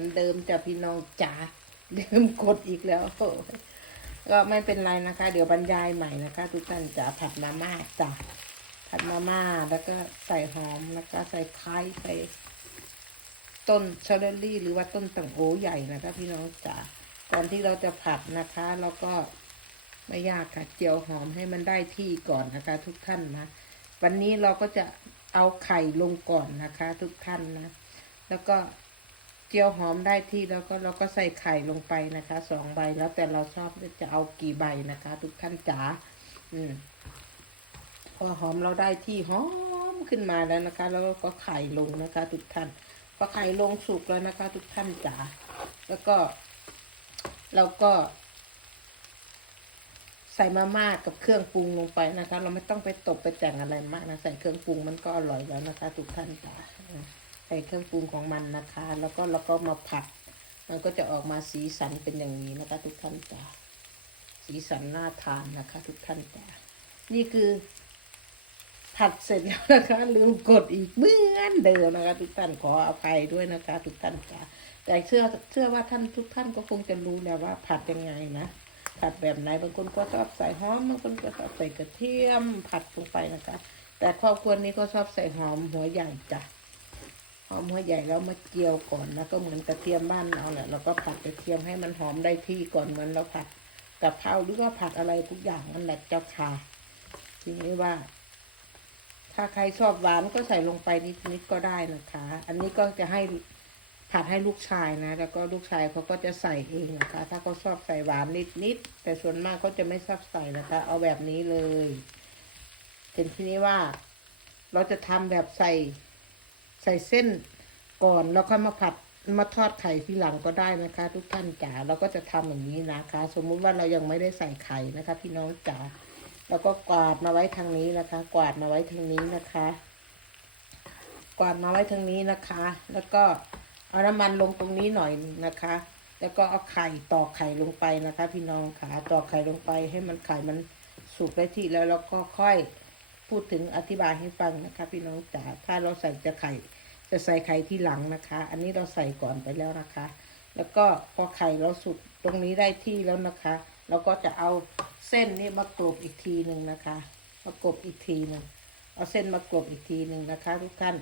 ือนเดิมจ้ะพี่น้องจ๋าเดิมกดอีกแล้วก็ไม่เป็นไรนะคะ เดี๋ยวบรรยายใหม่นะคะ ทุกท่านจ๋าผัดมาม่าจ้ะผัดมาม่าแล้วก็ใส่หอมแล้วก็ใส่ไข่ใส่ต้นเชอร์รี่ หรือว่าต้นตังโอใหญ่นะคะ พี่น้องจ๋าก่อนที่เราจะผัดนะคะเราก็ไม่ยากค่ะเจียวหอมให้มันได้ที่ก่อนนะคะ ทุกท่านนะวันนี้เราก็จะเอาไข่ลงก่อนนะคะ ทุกท่านนะ แล้วก็ เจียวหอมได้ที่แล้วก็เราก็ใส่ไข่ลงไปนะคะสองใบแล้วแต่เราชอบจะเอากี่ใบนะคะ ทุกท่านจ๋าอืม พอหอมเราได้ที่หอมขึ้นมาแล้วนะคะ แล้วก็ไข่ลงนะคะ ทุกท่านพอไข่ลงสุกแล้วนะคะ ทุกท่านจ๋าแล้วก็เราก็ ใส่มาม่ากับเครื่องปรุงลงไปนะคะ เราไม่ต้องไปตบไปแต่งอะไรมากนะใส่เครื่องปรุงมันก็อร่อยแล้วนะคะ ทุกท่านจ๋า ส่เครื่องปรุงของมันนะคะ แล้วก็เราก็มาผัด มันก็จะออกมาสีสันเป็นอย่างนี้นะคะ ทุกท่านจ๋าสีสันน่าทานนะคะ ทุกท่านจ๋านี่คือ ผัดเสร็จแล้วนะคะ ลืมกดอีกเหมือนเดิมนะคะ ทุกท่านขออภัยด้วยนะคะ ทุกท่านจ๋าแต่เชื่อเชื่อว่าท่านทุกท่านก็คงจะรู้แล้วว่าผัดยังไงนะผัดแบบไหนบางคนก็ชอบใส่หอมบางคนก็ชอบใส่กระเทียมผัดลงไปนะคะ แต่ครอบครัวนี้ก็ชอบใส่หอมหัวใหญ่จ้ะ หอมหัวใหญ่แล้วมาเจียวก่อนแล้วก็เหมือนกระเทียมบ้านเราแหละเราก็ผัดกระเทียมให้มันหอมได้ที่ก่อนเหมือนเราผัดกะเพราหรือว่าผัดอะไรทุกอย่างนั่นแหละเจ้าค่ะทีนี้ว่า ถ้าใครชอบหวานก็ใส่ลงไปนิดๆก็ได้นะคะ อันนี้ก็จะให้ผัดให้ลูกชายนะ แล้วก็ลูกชายเขาก็จะใส่เองนะคะ ถ้าเขาชอบใส่หวานนิดๆแต่ส่วนมากเขาจะไม่ชอบใส่นะคะ เอาแบบนี้เลยเห็นทีนี้ว่า เราจะทำแบบใส่ ใส่เส้นก่อนแล้วค่อยมาผัดมาทอดไข่ทีหลังก็ได้นะคะ ทุกท่านจ๋าเราก็จะทำอย่างนี้นะคะ สมมุติว่าเรายังไม่ได้ใส่ไข่นะคะ พี่น้องจ๋าแล้วก็กวาดมาไว้ทางนี้นะคะ กวาดมาไว้ทางนี้นะคะ กวาดมาไว้ทางนี้นะคะ แล้วก็เอาน้ำมันลงตรงนี้หน่อยนะคะ แล้วก็เอาไข่ตอกไข่ลงไปนะคะ พี่น้องค่ะตอกไข่ลงไปให้มันไข่มันสุกได้ที่แล้วเราก็ค่อย พูดถึงอธิบายให้ฟังนะคะพี่น้องจ๋าถ้าเราใส่จะไข่จะใส่ไข่ที่หลังนะคะ อันนี้เราใส่ก่อนไปแล้วนะคะ แล้วก็พอไข่เราสุกตรงนี้ได้ที่แล้วนะคะ เราก็จะเอาเส้นนี้มากรบอีกทีหนึ่งนะคะ มากรบอีกทีหนึ่งเอาเส้นมากรบอีกทีหนึ่งนะคะทุกท่าน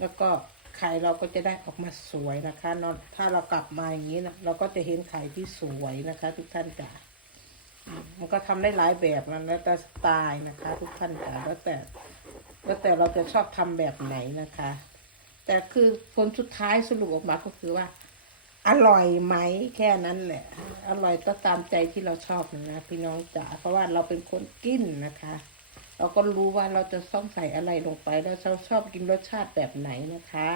แล้วก็ไข่เราก็จะได้ออกมาสวยนะคะนอนถ้าเรากลับมาอย่างนี้นะเราก็จะเห็นไข่ที่สวยนะคะ ทุกท่านจ๋า มันก็ทำได้หลายแบบนะแล้วแต่สไตล์นะคะ ทุกท่านจ๋าแล้วแต่แล้วแต่เราจะชอบทำแบบไหนนะคะ แต่คือผลสุดท้ายสรุปออกมาก็คือว่า อร่อยไหมแค่นั้นแหละ อร่อยก็ตามใจที่เราชอบนะพี่น้องจ๋าเพราะว่าเราเป็นคนกินนะคะ เราก็รู้ว่าเราจะต้องใส่อะไรลงไปแล้วเราชอบกินรสชาติแบบไหนนะคะ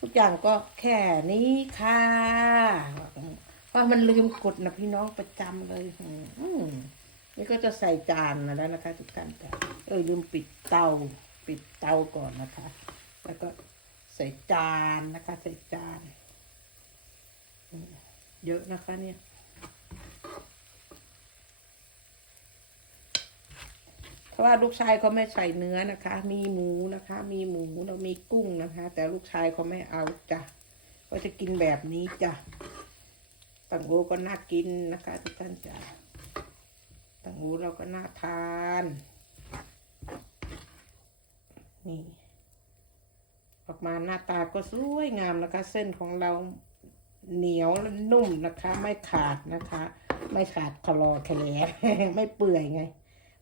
ทุกอย่างก็แค่นี้ค่ะ ว่ามันลืมกดนะพี่น้องประจำเลยอืมนี่ก็จะใส่จานมาแล้วนะคะ ทุกท่านจ้ะเออลืมปิดเตา ปิดเตาก่อนนะคะ แล้วก็ใส่จานนะคะ ใส่จาน เยอะนะคะเนี่ยเพราะว่าลูกชายเขาไม่ใส่เนื้อนะคะ มีหมูนะคะ มีหมูแล้วมีกุ้งนะคะ แต่ลูกชายเขาไม่เอาจ้ะก็จะกินแบบนี้จ้ะ ตังโอก็น่ากินนะคะทุกท่านจ้ะตังโอเราก็น่าทาน นี่ ออกมาหน้าตาก็สวยงามนะคะ เส้นของเราเหนียวและนุ่มนะคะ ไม่ขาดนะคะ ไม่ขาดคลอแคลไม่เปื่อยไง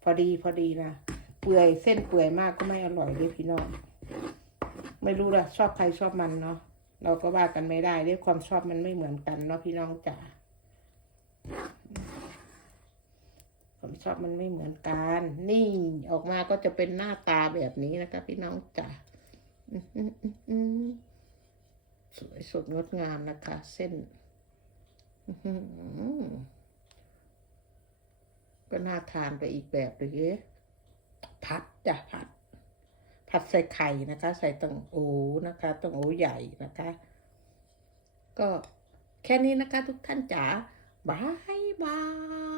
พอดีพอดีนะเปื่อยเส้นเปื่อยมากก็ไม่อร่อยด้วยพี่น้องไม่รู้ละชอบใครชอบมันเนาะ เราก็ว่ากันไม่ได้ด้วยความชอบมันไม่เหมือนกันเนาะพี่น้องจ๋าความชอบมันไม่เหมือนกัน นี่ออกมาก็จะเป็นหน้าตาแบบนี้นะคะ พี่น้องจ๋าสวยสดงดงามนะคะ เส้นก็น่าทานไปอีกแบบเลยเอ๊ะผัดจ้ะผัด ผัดใส่ไข่นะคะ ใส่ตังโอนะคะตังโอใหญ่นะคะ ก็แค่นี้นะคะทุกท่านจ๋าบายบาย